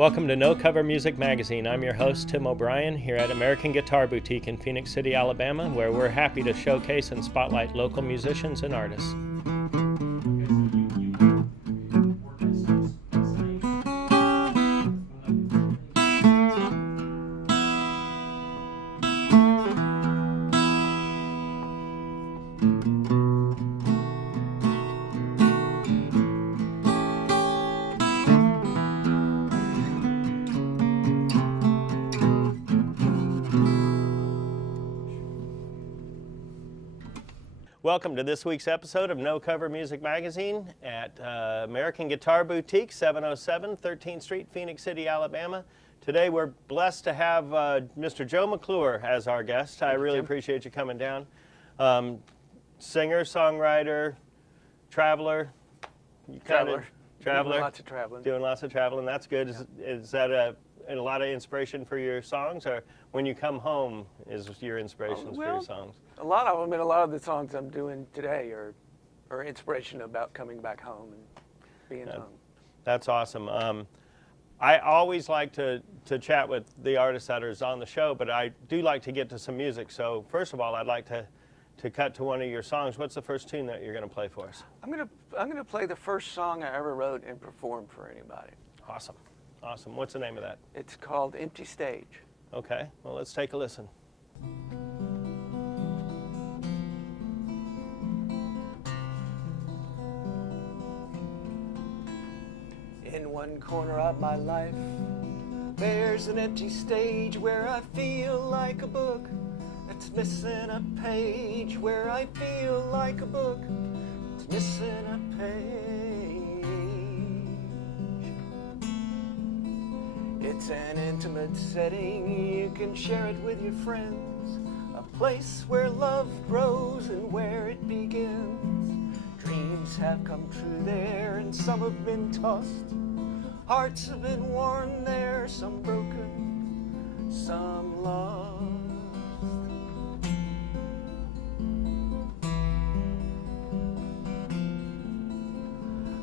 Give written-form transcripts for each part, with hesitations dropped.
Welcome to No Cover Music Magazine. I'm your host, Tim O'Brien, here at American Guitar Boutique in Phoenix City, Alabama, where we're happy to showcase and spotlight local musicians and artists. Welcome to this week's episode of No Cover Music Magazine at American Guitar Boutique, 707 13th Street, Phoenix City, Alabama. Today we're blessed to have Mr. Joe McClure as our guest. I really appreciate you coming down. Singer, songwriter, traveler. Traveler. Traveler. Doing lots of traveling. Doing lots of traveling. That's good. Yeah. Is that a lot of inspiration for your songs, or when you come home is your inspirations for your songs? A lot of them, and a lot of the songs I'm doing today are inspiration about coming back home and being home. That's awesome. I always like to chat with the artists that are on the show, but I do like to get to some music. So first of all, I'd like to cut to one of your songs. What's the first tune that you're going to play for us? I'm gonna play the first song I ever wrote and performed for anybody. Awesome. Awesome. What's the name of that? It's called Empty Stage. Okay. Well, let's take a listen. In one corner of my life, there's an empty stage where I feel like a book that's missing a page, where I feel like a book that's missing a page. It's an intimate setting, you can share it with your friends, a place where love grows and where it begins. Dreams have come true there and some have been tossed. Hearts have been worn there, some broken, some lost.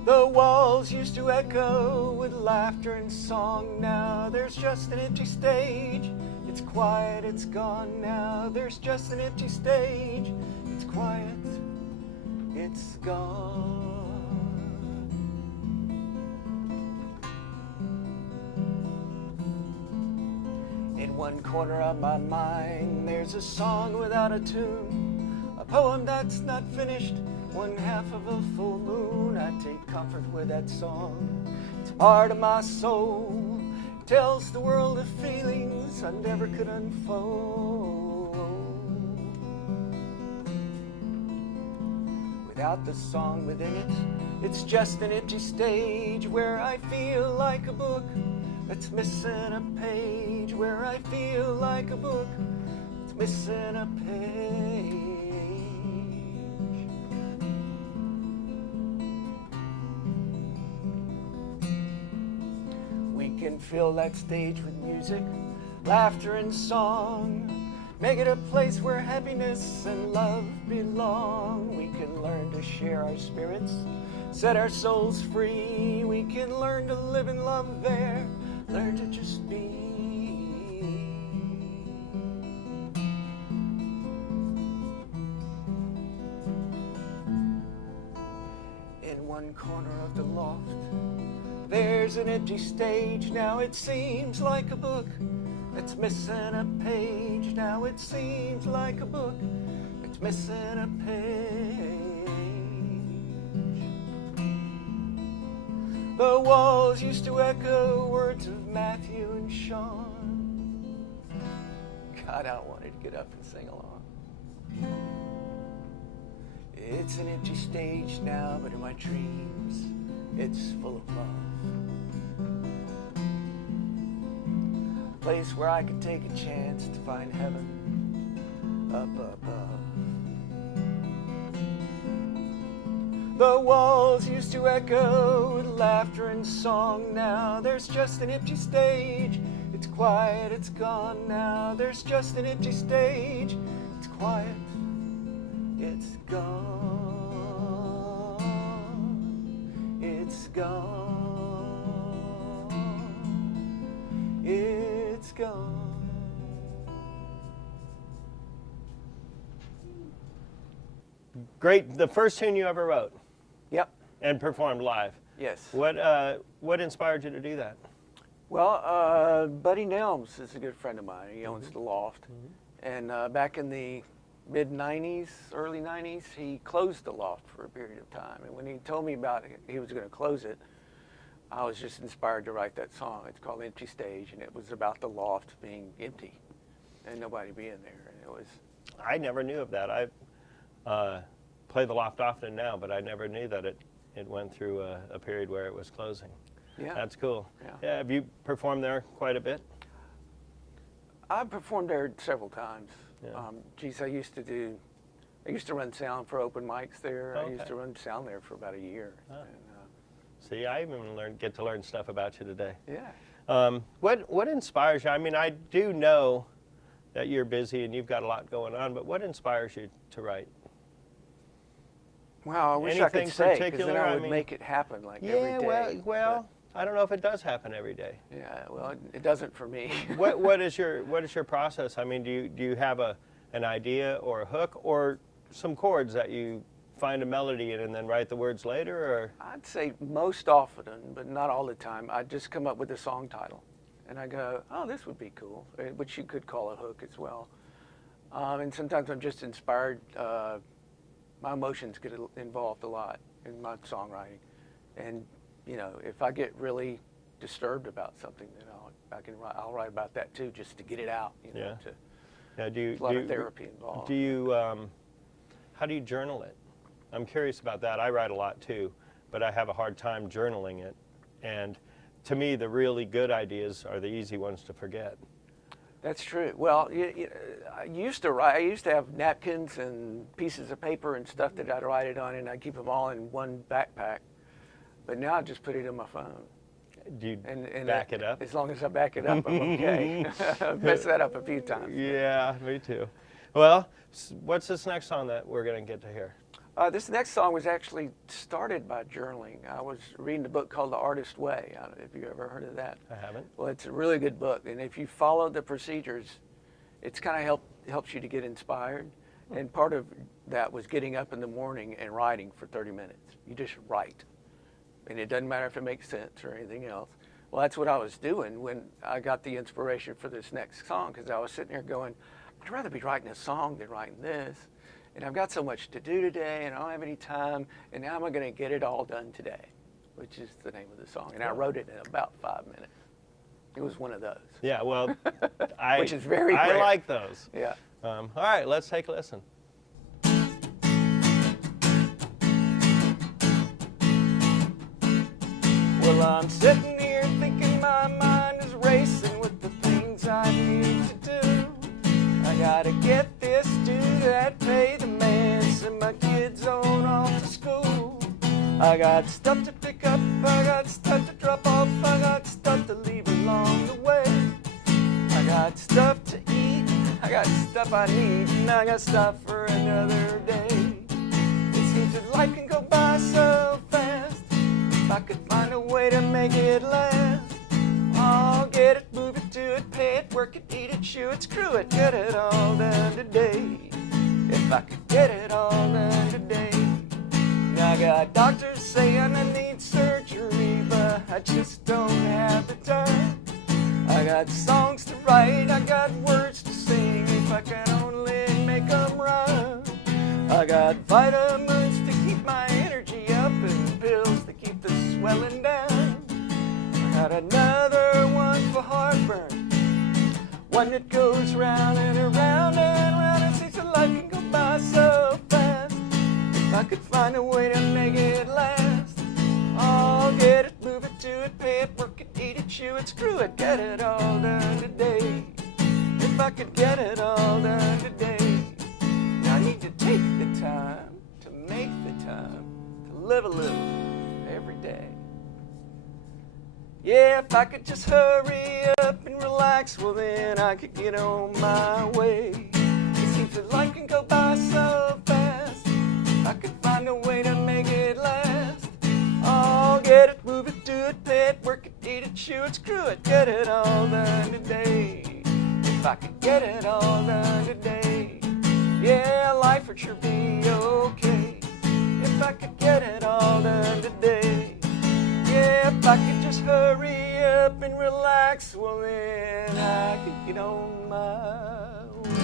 The walls used to echo with laughter and song. Now there's just an empty stage. It's quiet, it's gone now. There's just an empty stage. It's quiet, it's gone. In one corner of my mind, there's a song without a tune, a poem that's not finished, one half of a full moon. I take comfort with that song. It's part of my soul. It tells the world of feelings I never could unfold. Without the song within it, it's just an empty stage where I feel like a book that's missing a page, where I feel like a book that's missing a page. We can fill that stage with music, laughter and song. Make it a place where happiness and love belong. We can learn to share our spirits, set our souls free. We can learn to live in love there, learn to just be. In one corner of the loft, there's an empty stage. Now it seems like a book that's missing a page. Now it seems like a book that's missing a page. The walls used to echo words of Matthew and Sean. God, I wanted to get up and sing along. It's an empty stage now, but in my dreams, it's full of love. A place where I could take a chance to find heaven up above. The walls used to echo with laughter and song. Now there's just an empty stage. It's quiet, it's gone now. There's just an empty stage. It's quiet, it's gone. It's gone. it's gone. Great. The first tune you ever wrote Yep. and performed live. Yes. What inspired you to do that? Well, Buddy Nelms is a good friend of mine. He owns the Loft. And back in the mid-'90s, early '90s, he closed the Loft for a period of time. And when he told me about it, he was going to close it, I was just inspired to write that song. It's called Empty Stage, and it was about the Loft being empty and nobody being there. And it was... I never knew of that. I play the Loft often now, but I never knew that it went through a period where it was closing. Yeah. That's cool. Yeah. Have you performed there quite a bit? I've performed there several times. Yeah. Geez, I used to run sound for open mics there. I used Okay. to run sound there for about a year. Oh. And, See, I even get to learn stuff about you today. yeah. What inspires you? I mean, I do know that you're busy and you've got a lot going on, but what inspires you to write? Wow, I wish I Anything could say, because then particular? I I would mean- make it happen like every day. well, I don't know if it does happen every day. But, yeah, well, it doesn't for me. What is your do I mean, do you have an idea or a hook or some chords that you find a melody in and then write the words later, or? I'd say most often, but not all the time, I just come up with a song title. And I go, oh, this would be cool, which you could call a hook as well. And sometimes I'm just inspired. My emotions get involved a lot in my songwriting. And, you know, if I get really disturbed about something, then I'll write about that too, just to get it out, you know. Yeah. Now, There's a lot of therapy involved. Do you, how do you journal it? I'm curious about that. I write a lot too, but I have a hard time journaling it. And to me, the really good ideas are the easy ones to forget. That's true. Well, I used to write. I used to have napkins and pieces of paper and stuff that I'd write it on, and I'd keep them all in one backpack. But now I just put it in my phone. Do you And back it up? As long as I back it up, I'm okay. I've messed that up a few times. Yeah, me too. Well, what's this next song that we're going to get to hear? This next song was actually started by journaling. I was reading a book called The Artist Way. I don't know if you ever heard of that. I haven't. Well, it's a really good book, and if you follow the procedures, it's kind of helps you to get inspired. And part of that was getting up in the morning and writing for 30 minutes. You just write, and it doesn't matter if it makes sense or anything else. Well, that's what I was doing when I got the inspiration for this next song, because I was sitting there going, I'd rather be writing a song than writing this. And I've got so much to do today, and I don't have any time, and now I'm going to get it all done today, which is the name of the song. And I wrote it in about 5 minutes. It was one of those. Yeah, well, Which is very I rare. like those. Yeah. All right, let's take a listen. Well, I'm sitting here thinking my mind is racing with the things I need to do. I gotta get this, do that, pay the man, send my kids on off to school. I got stuff to pick up, I got stuff to drop off, I got stuff to leave along the way. I got stuff to eat, I got stuff I need, and I got stuff for another day. It seems that life can go by so fast. If I could find a way to make it last, I'll get it, move it, do it, pay it, work it, eat it, chew it, screw it, get it all done today. If I could get it all done today. Now I got doctors saying I need surgery, but I just don't have the time. I got songs to write, I got words to sing, if I can only make them rhyme. I got vitamins to keep my energy up and pills to keep the swelling down. I got another one for heartburn, one that goes round and around and round. It seems that life can go by so fast. If I could find a way to make it last, I'll get it, move it, do it, pay it, work it, eat it, chew it, screw it, get it all done today. If I could get it all done today. Now I need to take the time to make the time to live a little every day. Yeah, if I could just hurry up and relax, well then I could get on my way. It seems that life can go by so fast. If I could find a way to make it last, I'll get it, move it, do it, play it, work it, eat it, chew it, screw it, get it all done today. If I could get it all done today, yeah, life would sure be okay. If I could get it all done today, yeah, if I could just hurry up and relax, well then I could get on my way.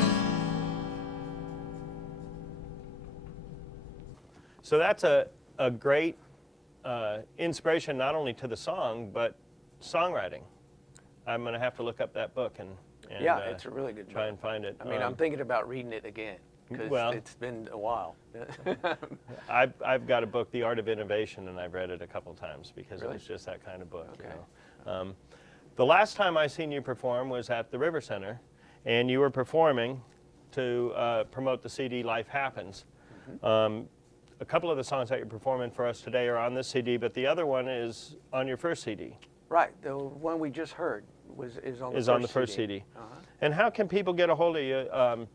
So that's a great inspiration not only to the song, but songwriting. I'm going to have to look up that book and Yeah, it's a really good try book. and find it. I mean, I'm thinking about reading it again because Well- it's been a while. I've got a book, The Art of Innovation, and I've read it a couple times because Really? it was just that kind of book. Okay. You know? The last time I seen you perform was at the River Center, and you were performing to promote the CD Life Happens. A couple of the songs that you're performing for us today are on this CD, but the other one is on your first CD. Right, the one we just heard is on the first CD. And how can people get a hold of you?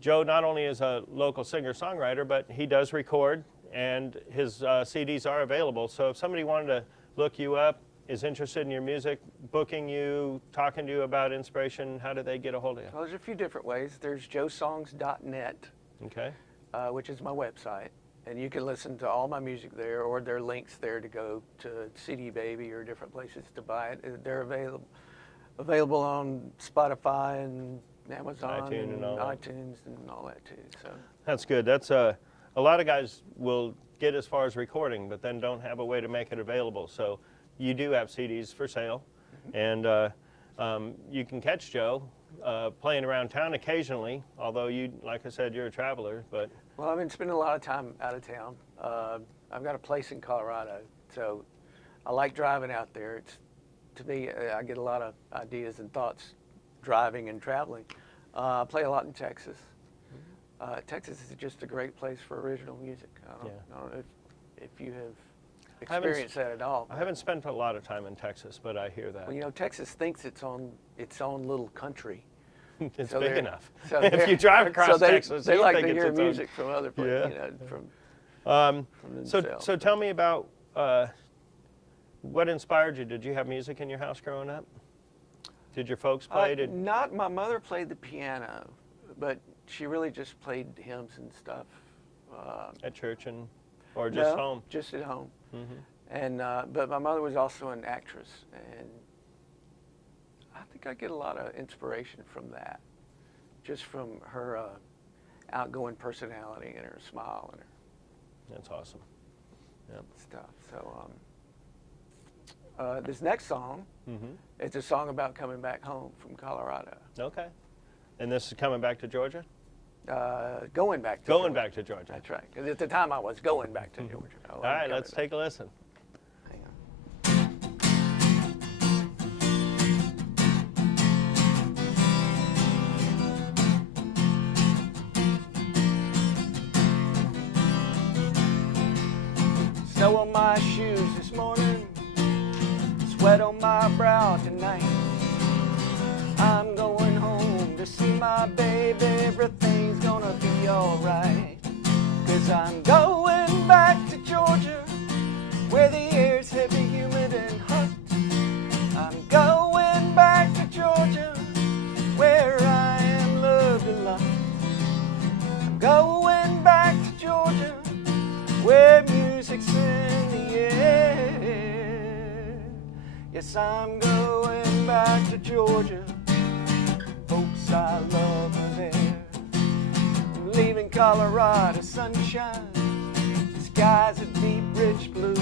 Joe not only is a local singer-songwriter, but he does record, and his CDs are available. So if somebody wanted to look you up, is interested in your music, booking you, talking to you about inspiration, how do they get a hold of you? Well, there's a few different ways. There's joesongs.net, Okay. which is my website, and you can listen to all my music there, or there are links there to go to CD Baby or different places to buy it. They're available on Spotify and Amazon iTunes and all that. iTunes and all that too. So That's good. That's a lot of guys will get as far as recording, but then don't have a way to make it available. So you do have CDs for sale, and you can catch Joe playing around town occasionally. Although you, like I said, you're a traveler, but well, I've been spending a lot of time out of town. I've got a place in Colorado, so I like driving out there. It's, to me, I get a lot of ideas and thoughts driving and traveling. I play a lot in Texas. Texas is just a great place for original music. I don't know if you have experienced that at all. I haven't spent a lot of time in Texas, but I hear that. Well, you know, Texas thinks it's on its own little country. It's So big they're- enough. so If they're- you drive across so they, Texas, they you like think to it's hear its own. music from other places, Yeah. you know, from So themselves. tell me about what inspired you. Did you have music in your house growing up? Did your folks play? Not my mother played the piano, but she really just played hymns and stuff. At church or just No, home? just at home. Mm-hmm. And but my mother was also an actress, and I think I get a lot of inspiration from that, just from her outgoing personality and her smile and her That's awesome. Yep. stuff. So this next song, Mm-hmm. it's a song about coming back home from Colorado. Okay. And this is coming back to Georgia? Going back to Going Georgia. back to Georgia. That's right. Because at the time I was going back to Georgia. I All wasn't right, coming let's back. take a listen. Hang on. Snow on my shoes this morning, sweat on my brow tonight. I'm going home to see my baby, everything's gonna be alright. 'Cause I'm going back to Georgia, where the air's heavy, humid and hot. I'm going back to Georgia, where I am loved a lot. I'm going back to Georgia, where music's in the air. Yes, I'm going back to Georgia, folks, I love her there. I'm leaving Colorado sunshine, the sky's a deep, rich blue.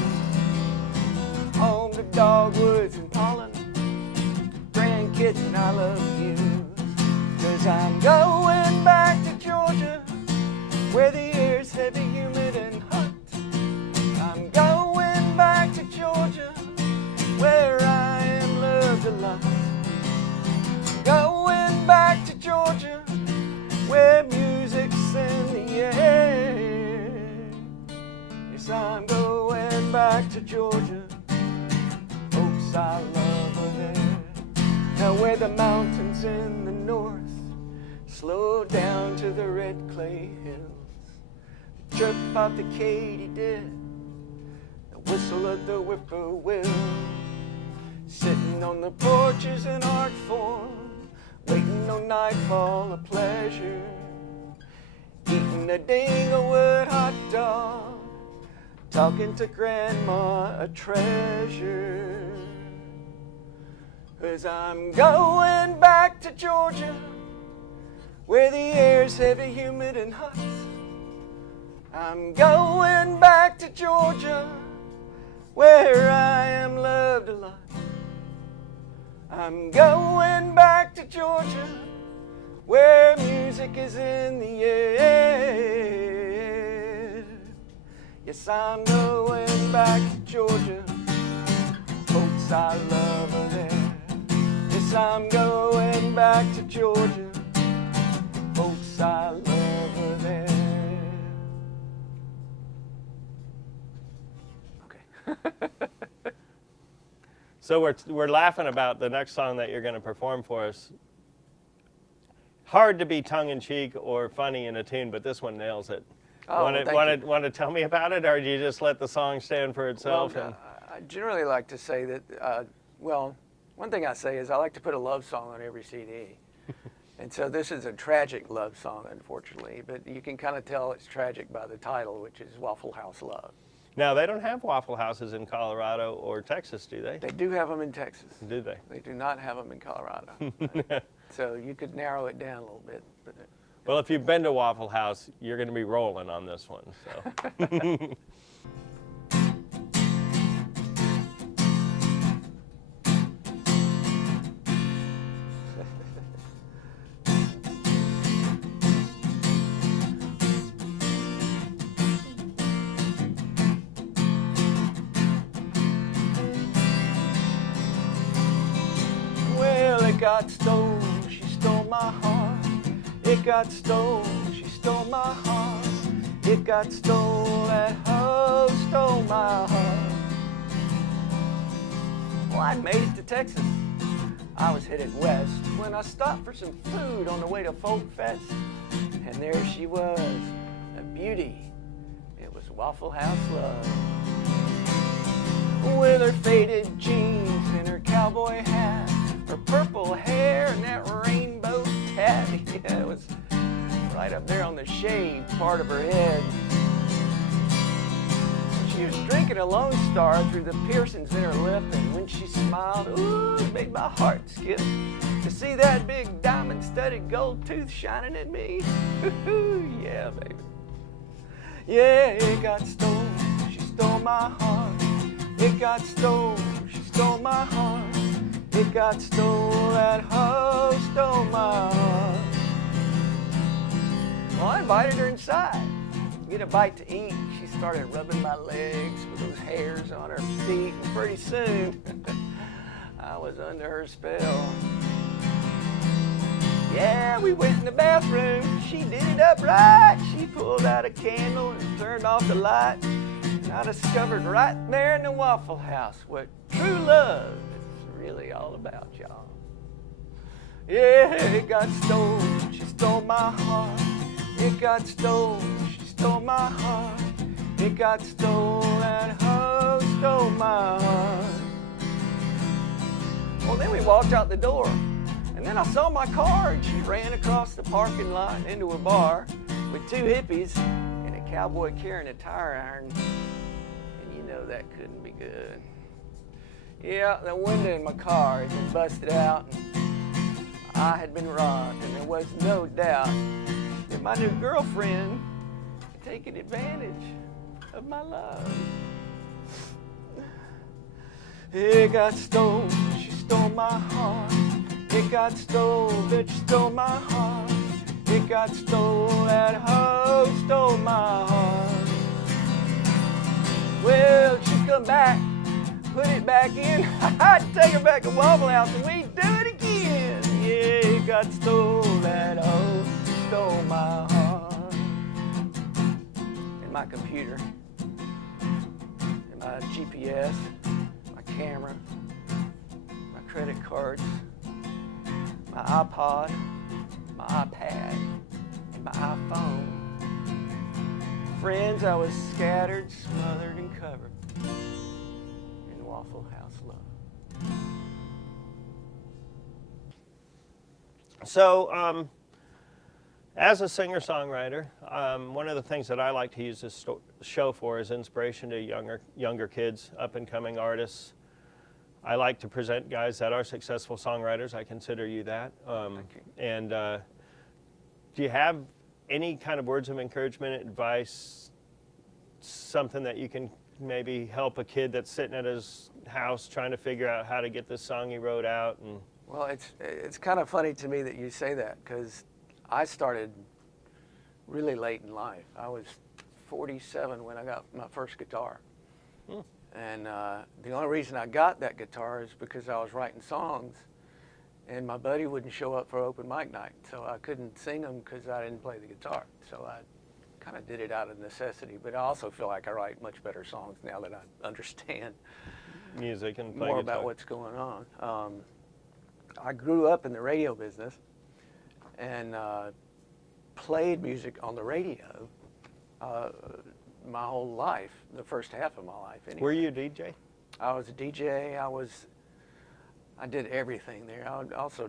Home to dogwoods and pollen, grandkids and I love you. 'Cause I'm going back to Georgia, where the air's heavy, humid and hot. I'm going back to Georgia, where I am loved a lot. Going back to Georgia, where music's in the air. Yes, I'm going back to Georgia, folks, I love her there. Now where the mountains in the north slow down to the red clay hills, the chirp of the katydid, the whistle of the whippoorwill. Sitting on the porches in art form, waiting on nightfall of pleasure. Eating a Dinglewood hot dog, talking to grandma a treasure. 'Cause I'm going back to Georgia, where the air's heavy, humid, and hot. I'm going back to Georgia, where I am loved a lot. I'm going back to Georgia, where music is in the air. Yes, I'm going back to Georgia, folks, I love her there. Yes, I'm going back to Georgia, folks, I love her there. So we're laughing about the next song that you're going to perform for us. Hard to be tongue-in-cheek or funny in a tune, but this one nails it. Oh, Want to tell me about it, or do you just let the song stand for itself? Well, I generally like to say that, well, one thing I say is I like to put a love song on every CD. And so this is a tragic love song, unfortunately, but you can kind of tell it's tragic by the title, which is Waffle House Love. Now, they don't have Waffle Houses in Colorado or Texas, do they? They do have them in Texas. Do they? They do not have them in Colorado. So you could narrow it down a little bit. But Well, if you've been to Waffle House, you're going to be rolling on this one. So. Well, it got stole, she stole my heart. It got stole, she stole my heart. It got stole, that hoe stole my heart. Well, I'd made it to Texas. I was headed west when I stopped for some food on the way to Folk Fest. And there she was, a beauty. It was Waffle House Love. With her faded jeans and her cowboy hat, her purple hair and that rainbow tat. Yeah, it was right up there on the shaved part of her head. She was drinking a Lone Star through the piercings in her lip, and when she smiled, ooh, it made my heart skip to see that big diamond-studded gold tooth shining at me. Yeah, baby. Yeah, it got stole, she stole my heart. It got stole, she stole my heart. It got stole, that hoe stole my heart. Well, I invited her inside, get a bite to eat. She started rubbing my legs with those hairs on her feet, and pretty soon, I was under her spell. Yeah, we went in the bathroom, she did it up right. She pulled out a candle and turned off the light. And I discovered right there in the Waffle House what true love is really all about, y'all. Yeah, it got stole, she stole my heart. It got stole, she stole my heart. It got stole, that hoe stole my heart. Well, then we walked out the door, and then I saw my car, and she ran across the parking lot and into a bar with two hippies and a cowboy carrying a tire iron. And you know that couldn't be good. Yeah, the window in my car had been busted out, and I had been robbed, and there was no doubt that my new girlfriend had taken advantage of my love. It got stole, she stole my heart. It got stole, bitch stole my heart. It got stole, that hoe stole my heart. Well, she come back, put it back in. I'd take her back to Waffle House and we'd do it again. Yeah, it got stole, that hoe stole my heart. And my computer, and my GPS, my camera, my credit cards, my iPod, my iPad, and my iPhone. Friends, I was scattered, smothered, and covered. Waffle House Love. So, as a singer-songwriter, one of the things that I like to use this show for is inspiration to younger kids, up-and-coming artists. I like to present guys that are successful songwriters. I consider you that. Thank you. And do you have any kind of words of encouragement, advice, something that you can maybe help a kid that's sitting at his house trying to figure out how to get this song he wrote out? And Well, it's kind of funny to me that you say that, because I started really late in life. I was 47 when I got my first guitar. And the only reason I got that guitar is because I was writing songs, and my buddy wouldn't show up for open mic night, so I couldn't sing them because I didn't play the guitar. So I kind of did it out of necessity, but I also feel like I write much better songs now that I understand music and play more guitar. about what's going on. I grew up in the radio business and played music on the radio my whole life, the first half of my life anyway. Were you a DJ? I was a DJ. I did everything there. I would also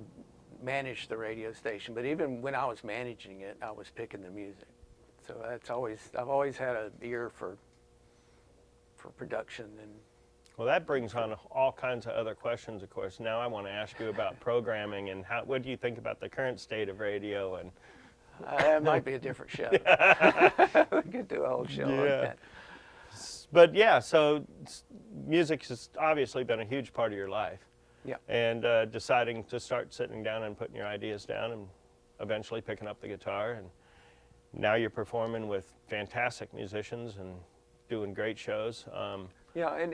manage the radio station, but even when I was managing it, I was picking the music. So I've always had an ear for production. And Well, that brings on all kinds of other questions, of course. Now I want to ask you about programming and what do you think about the current state of radio? And that might be a different show. We could do a whole show on that. But yeah, so music has obviously been a huge part of your life. Yeah. And deciding to start sitting down and putting your ideas down and eventually picking up the guitar. And now you're performing with fantastic musicians and doing great shows. Yeah, and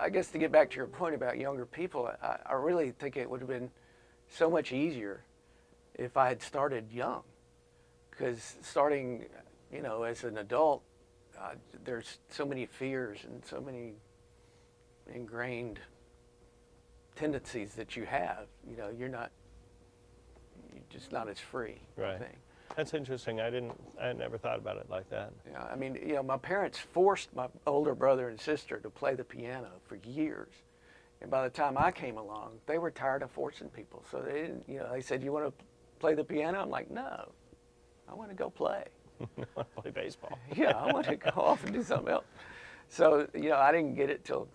I guess to get back to your point about younger people, I really think it would have been so much easier if I had started young. Because starting, as an adult, there's so many fears and so many ingrained tendencies that you have. You're just not as free, Right. I think. That's interesting. I never thought about it like that. Yeah, I mean, my parents forced my older brother and sister to play the piano for years. And by the time I came along, they were tired of forcing people. So they didn't, they said, "You want to play the piano?" I'm like, "No, I want to go play." I want to play baseball. Yeah, I want to go off and do something else. So, I didn't get it till,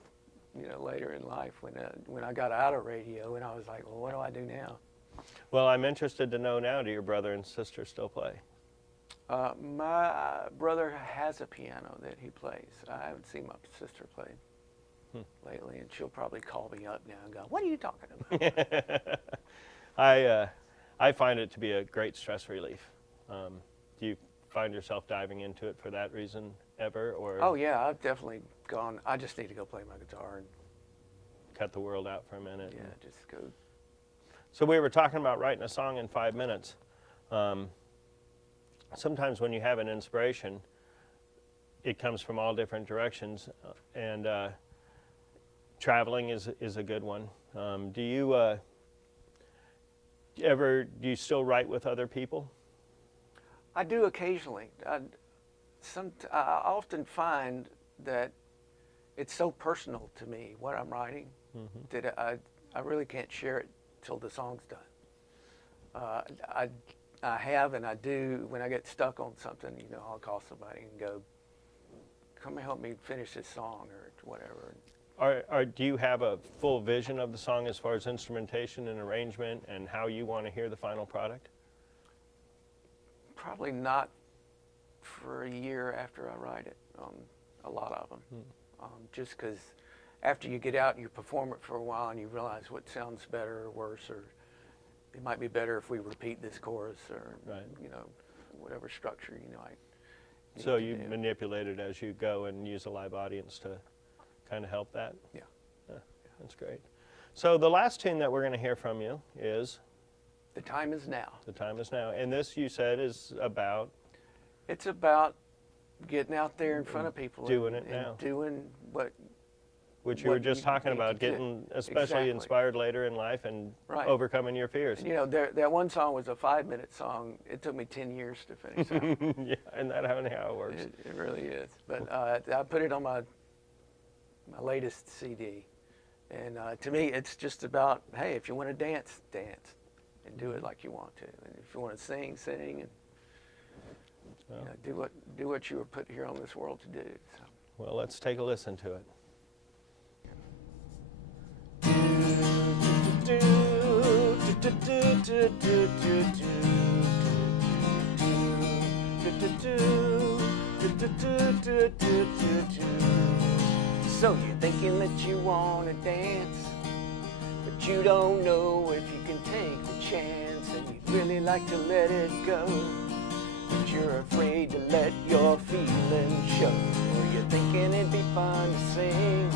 later in life when I got out of radio, and I was like, well, what do I do now? Well, I'm interested to know now, do your brother and sister still play? My brother has a piano that he plays. I haven't seen my sister play lately, and she'll probably call me up now and go, "What are you talking about?" I find it to be a great stress relief. Do you find yourself diving into it for that reason ever, or Oh yeah, I've definitely gone. I just need to go play my guitar and cut the world out for a minute? just go. So we were talking about writing a song in 5 minutes. Sometimes when you have an inspiration, it comes from all different directions, and traveling is a good one. Do you still write with other people? I do occasionally. I often find that it's so personal to me what I'm writing that I really can't share it till the song's done. I have and I do when I get stuck on something. I'll call somebody and go, "Come and help me finish this song," or whatever. Do you have a full vision of the song as far as instrumentation and arrangement and how you want to hear the final product? Probably not for a year after I write it, a lot of them. Just because after you get out and you perform it for a while and you realize what sounds better or worse, or it might be better if we repeat this chorus, or Right. whatever structure I need So to you do. manipulate it as you go and use a live audience to kind of help that? Yeah. That's great. So the last tune that we're going to hear from you is The Time Is Now. The Time Is Now. And this, you said, is about It's about getting out there in front of people Doing and, it now. and doing which you were what just you talking need about, to do. getting especially Exactly. inspired later in life and Right. overcoming your fears. that one song was a 5-minute song. It took me 10 years to finish out. Yeah, and that how it works. It really is. But I put it on my latest CD, And to me, it's just about, hey, if you want to dance, dance, and do it like you want to. And if you want to sing, sing, and do what you were put here on this world to do. So. Well, let's take a listen to it. So you're thinking that you want to dance, but you don't know if you can take the chance, and you'd really like to let it go, but you're afraid to let your feelings show. Or you're thinking it'd be fun to sing,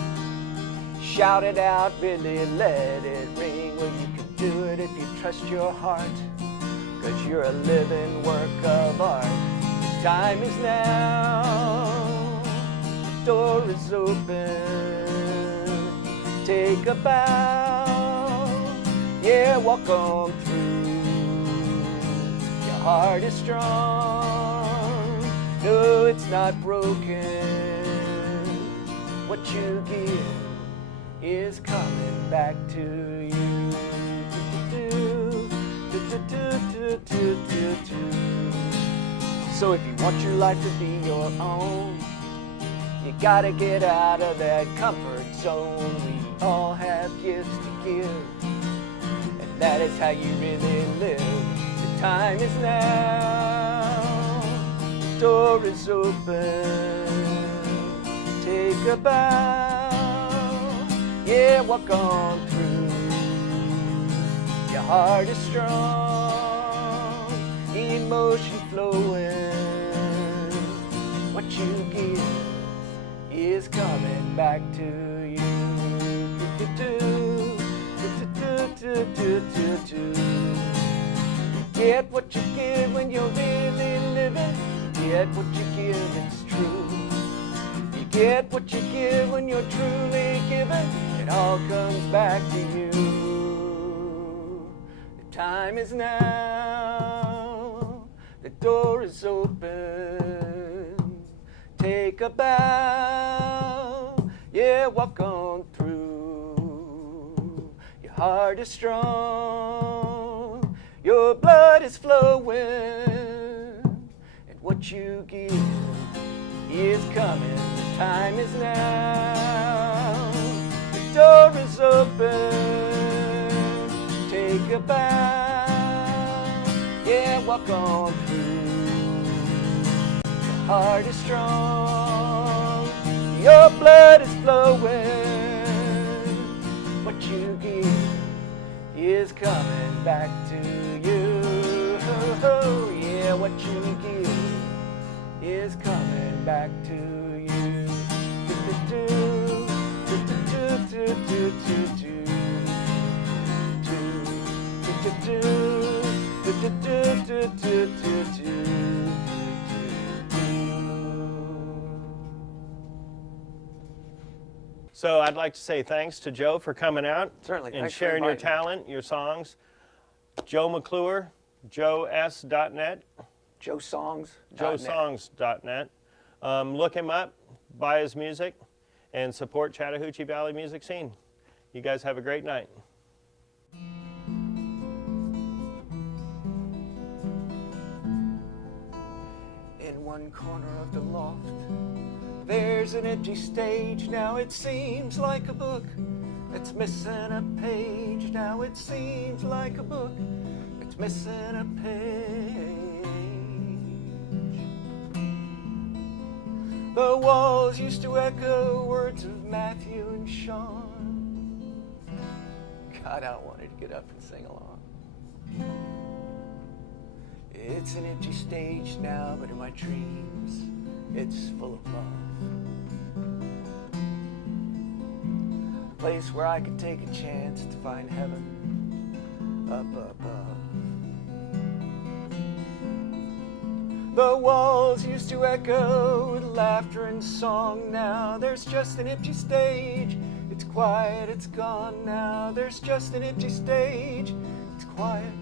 shout it out, really let it ring. Well, you can do it if you trust your heart, 'cause you're a living work of art. Time is now, the door is open, take a bow, yeah, walk on through. Your heart is strong, no, it's not broken. What you give is coming back to you. So if you want your life to be your own, you gotta get out of that comfort zone. We all have gifts to give, and that is how you really live. The time is now, the door is open, take a bow, yeah, walk on through. Your heart is strong, emotion flowing. What you give is coming back to you. Get what you give when you're really living. Get what you give, it's true. You get what you give when you're truly giving. It all comes back to you. The time is now. The door is open. Take a bow. Yeah, walk on through. Your heart is strong. Your blood is flowing. And what you give is coming. The time is now. The door is open. Take a bow. Yeah, walk on through. Your heart is strong. Your blood is flowing. What you give is coming back to you. Oh, yeah, what you give is coming back to you. So I'd like to say thanks to Joe for coming out Certainly. and Thanks for sharing your inviting me. talent, your songs. Joe McClure, joes.net, joesongs.net. Look him up, buy his music, and support Chattahoochee Valley music scene. You guys have a great night. In one corner of the loft, there's an empty stage. Now it seems like a book that's missing a page. Now it seems like a book that's missing a page. The walls used to echo words of Matthew and Sean. God, I wanted to get up and sing along. It's an empty stage now, but in my dreams, it's full of love. A place where I could take a chance to find heaven up above. The walls used to echo with laughter and song. Now there's just an empty stage. It's quiet, it's gone now. There's just an empty stage. It's quiet,